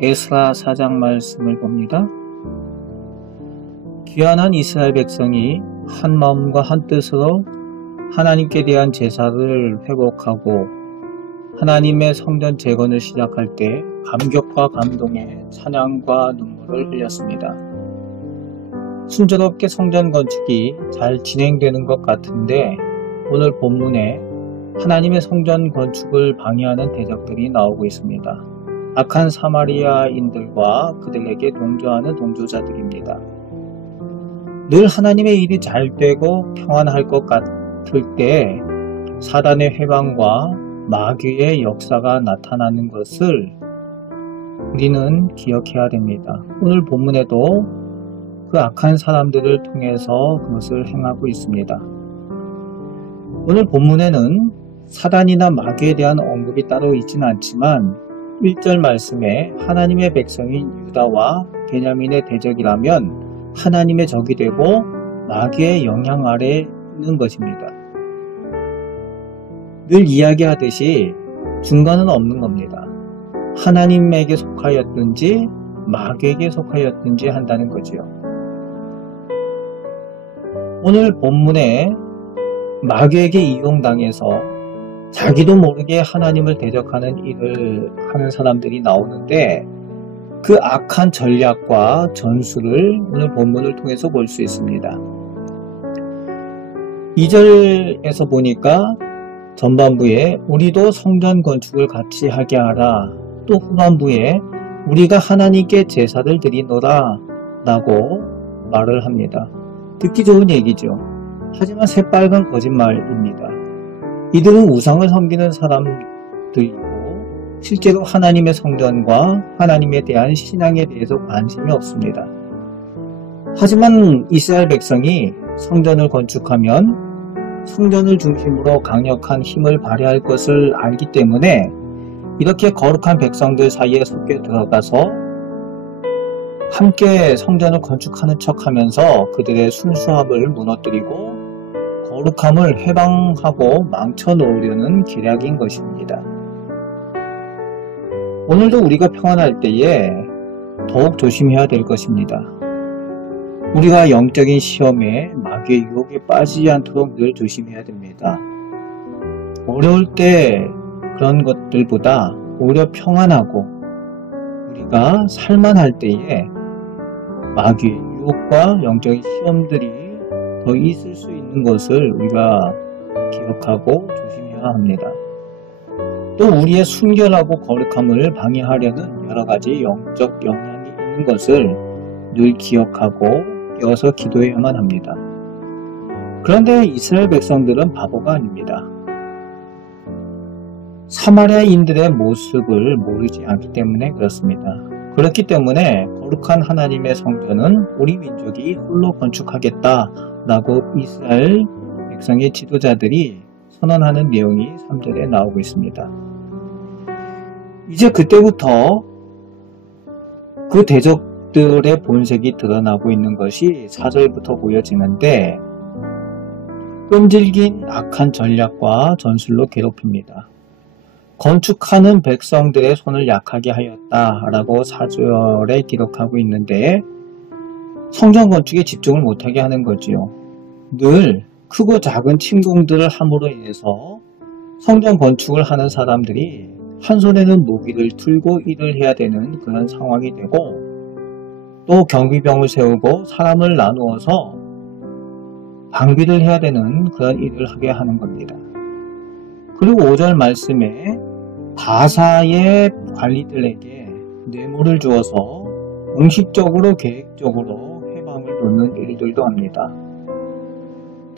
에스라 4장 말씀을 봅니다. 귀환한 이스라엘 백성이 한 마음과 한 뜻으로 하나님께 대한 제사를 회복하고 하나님의 성전 재건을 시작할 때 감격과 감동의 찬양과 눈물을 흘렸습니다. 순조롭게 성전 건축이 잘 진행되는 것 같은데 오늘 본문에 하나님의 성전 건축을 방해하는 대적들이 나오고 있습니다. 악한 사마리아인들과 그들에게 동조하는 동조자들입니다. 늘 하나님의 일이 잘 되고 평안할 것 같을 때 사단의 회방과 마귀의 역사가 나타나는 것을 우리는 기억해야 됩니다. 오늘 본문에도 그 악한 사람들을 통해서 그것을 행하고 있습니다. 오늘 본문에는 사단이나 마귀에 대한 언급이 따로 있지는 않지만 1절 말씀에 하나님의 백성인 유다와 베냐민의 대적이라면 하나님의 적이 되고 마귀의 영향 아래에 있는 것입니다. 늘 이야기하듯이 중간은 없는 겁니다. 하나님에게 속하였든지 마귀에게 속하였든지 한다는 거지요. 오늘 본문에 마귀에게 이용당해서 자기도 모르게 하나님을 대적하는 일을 하는 사람들이 나오는데 그 악한 전략과 전술을 오늘 본문을 통해서 볼 수 있습니다. 2절에서 보니까 전반부에 우리도 성전 건축을 같이 하게 하라, 또 후반부에 우리가 하나님께 제사를 드리노라 라고 말을 합니다. 듣기 좋은 얘기죠. 하지만 새빨간 거짓말입니다. 이들은 우상을 섬기는 사람들이고 실제로 하나님의 성전과 하나님에 대한 신앙에 대해서 관심이 없습니다. 하지만 이스라엘 백성이 성전을 건축하면 성전을 중심으로 강력한 힘을 발휘할 것을 알기 때문에 이렇게 거룩한 백성들 사이에 섞여 들어가서 함께 성전을 건축하는 척하면서 그들의 순수함을 무너뜨리고 거룩함을 해방하고 망쳐놓으려는 계략인 것입니다. 오늘도 우리가 평안할 때에 더욱 조심해야 될 것입니다. 우리가 영적인 시험에 마귀의 유혹에 빠지지 않도록 늘 조심해야 됩니다. 어려울 때 그런 것들보다 오히려 평안하고 우리가 살만할 때에 마귀의 유혹과 영적인 시험들이 더 있을 수 있는 것을 우리가 기억하고 조심해야 합니다. 또 우리의 순결하고 거룩함을 방해하려는 여러가지 영적 영향이 있는 것을 늘 기억하고 깨어서 기도해야만 합니다. 그런데 이스라엘 백성들은 바보가 아닙니다. 사마리아인들의 모습을 모르지 않기 때문에 그렇습니다. 그렇기 때문에 거룩한 하나님의 성전은 우리 민족이 홀로 건축하겠다 라고 이스라엘 백성의 지도자들이 선언하는 내용이 3절에 나오고 있습니다. 이제 그때부터 그 대적들의 본색이 드러나고 있는 것이 4절부터 보여지는데 끈질긴 악한 전략과 전술로 괴롭힙니다. 건축하는 백성들의 손을 약하게 하였다라고 4절에 기록하고 있는데 성전 건축에 집중을 못하게 하는 거지요. 늘 크고 작은 침공들을 함으로 인해서 성전 건축을 하는 사람들이 한 손에는 무기를 들고 일을 해야 되는 그런 상황이 되고 또 경비병을 세우고 사람을 나누어서 방비를 해야 되는 그런 일을 하게 하는 겁니다. 그리고 5절 말씀에 바사의 관리들에게 뇌물을 주어서 공식적으로 계획적으로 해방을 놓는 일들도 합니다.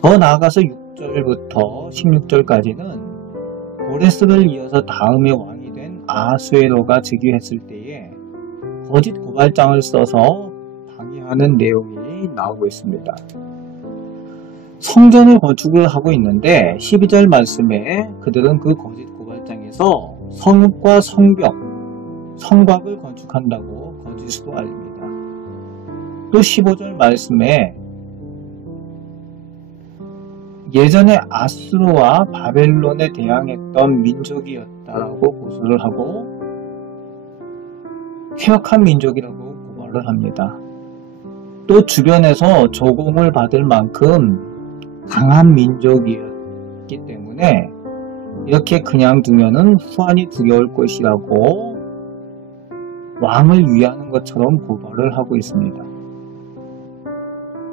더 나아가서 6절부터 16절까지는 고레스를 이어서 다음의 왕이 된 아수에로가 즉위했을 때에 거짓 고발장을 써서 방해하는 내용이 나오고 있습니다. 성전을 건축을 하고 있는데 12절 말씀에 그들은 그 거짓 고발장에서 성읍과 성벽, 성곽을 건축한다고 거짓으로 알립니다. 또 15절 말씀에 예전에 아수르와 바벨론에 대항했던 민족이었다라고 고소를 하고 폐역한 민족이라고 고발을 합니다. 또 주변에서 조공을 받을 만큼 강한 민족이었기 때문에 이렇게 그냥 두면은 후환이 두려울 것이라고 왕을 위하는 것처럼 고발을 하고 있습니다.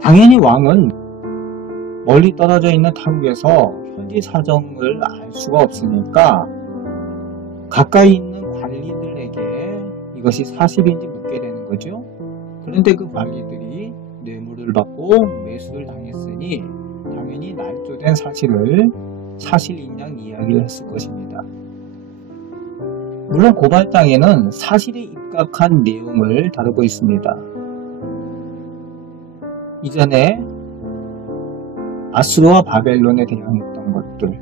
당연히 왕은 멀리 떨어져 있는 타국에서 현지 사정을 알 수가 없으니까 가까이 있는 관리들에게 이것이 사실인지 묻게 되는 거죠. 그런데 그 관리들이 뇌물을 받고 매수를 당했으니 당연히 날조된 사실을 사실인 양 이야기를 했을 것입니다. 물론 고발장에는 사실에 입각한 내용을 다루고 있습니다. 이전에 아수르와 바벨론에 대항했던 것들,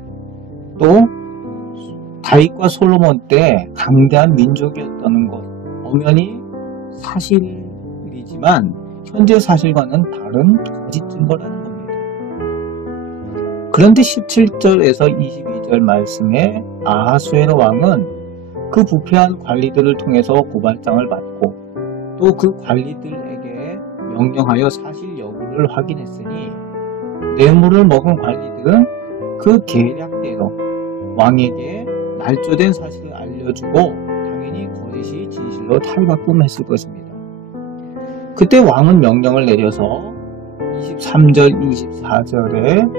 또 다윗과 솔로몬 때 강대한 민족이었다는 것, 엄연히 사실이지만 현재 사실과는 다른 거짓 증거라는 겁니다. 그런데 17절에서 22절 말씀에 아하수에로 왕은 그 부패한 관리들을 통해서 고발장을 받고 또 그 관리들에게 명령하여 사실 여부를 확인했으니 뇌물을 먹은 관리들은 그 계략대로 왕에게 날조된 사실을 알려주고 당연히 거짓이 진실로 탈바꿈했을 것입니다. 그때 왕은 명령을 내려서 23절, 24절에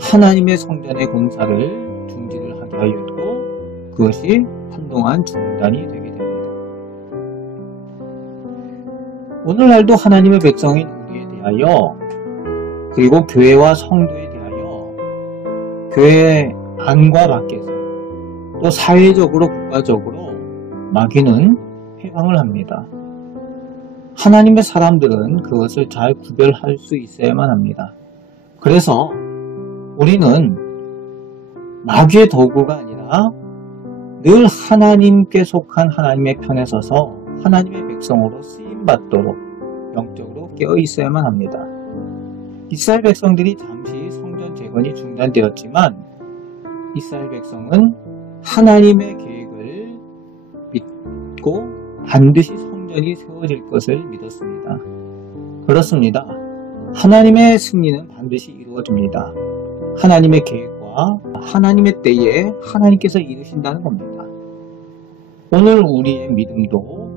하나님의 성전의 공사를 중지를 하게 하였고 그것이 한동안 중단이 되게 됩니다. 오늘날도 하나님의 백성인 우리에 대하여 그리고 교회와 성도에 대하여 교회 안과 밖에서 또 사회적으로 국가적으로 마귀는 회방을 합니다. 하나님의 사람들은 그것을 잘 구별할 수 있어야만 합니다. 그래서 우리는 마귀의 도구가 아니라 늘 하나님께 속한 하나님의 편에 서서 하나님의 백성으로 쓰임받도록 영적으로 깨어 있어야만 합니다. 이스라엘 백성들이 잠시 성전 재건이 중단되었지만 이스라엘 백성은 하나님의 계획을 믿고 반드시 성전이 세워질 것을 믿었습니다. 그렇습니다. 하나님의 승리는 반드시 이루어집니다. 하나님의 계획과 하나님의 때에 하나님께서 이루신다는 겁니다. 오늘 우리의 믿음도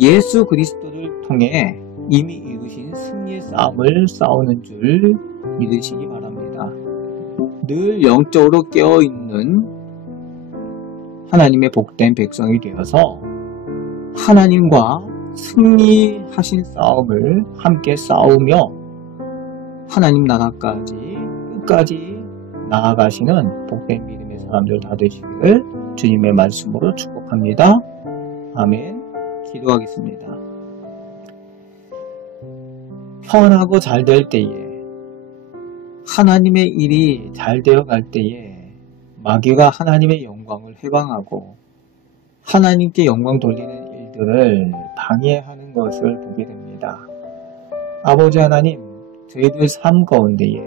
예수 그리스도를 통해 이미 이루신 승리의 싸움을 싸우는 줄 믿으시기 바랍니다. 늘 영적으로 깨어있는 하나님의 복된 백성이 되어서 하나님과 승리하신 싸움을 함께 싸우며 하나님 나라까지 끝까지 나아가시는 복된 믿음의 사람들 다 되시기를 주님의 말씀으로 축복합니다. 아멘. 기도하겠습니다. 평안하고 잘 될 때에 하나님의 일이 잘 되어 갈 때에 마귀가 하나님의 영광을 해방하고 하나님께 영광 돌리는 일들을 방해하는 것을 보게 됩니다. 아버지 하나님, 저희들 삶 가운데에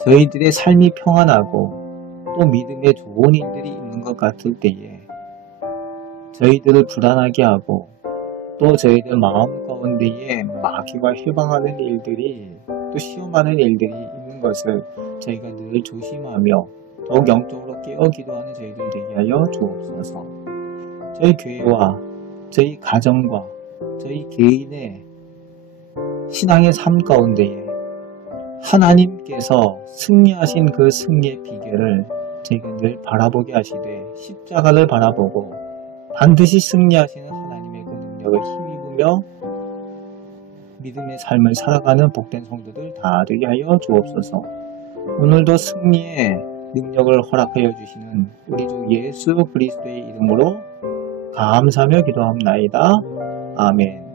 저희들의 삶이 평안하고 또 믿음에 좋은 일들이 있는 것 같을 때에 저희들을 불안하게 하고 또 저희들 마음 가운데에 마귀가 해방하는 일들이 또 시험하는 일들이 있는 것을 저희가 늘 조심하며 더욱 영적으로 깨어 기도하는 저희들 되게 하여 주옵소서. 저희 교회와 저희 가정과 저희 개인의 신앙의 삶 가운데에 하나님께서 승리하신 그 승리의 비결을 저희가 늘 바라보게 하시되 십자가를 바라보고 반드시 승리하시는 하나님의 그 능력을 힘입으며 믿음의 삶을 살아가는 복된 성도들 다 되게 하여 주옵소서. 오늘도 승리의 능력을 허락하여 주시는 우리 주 예수 그리스도의 이름으로 감사하며 기도합나이다. 아멘.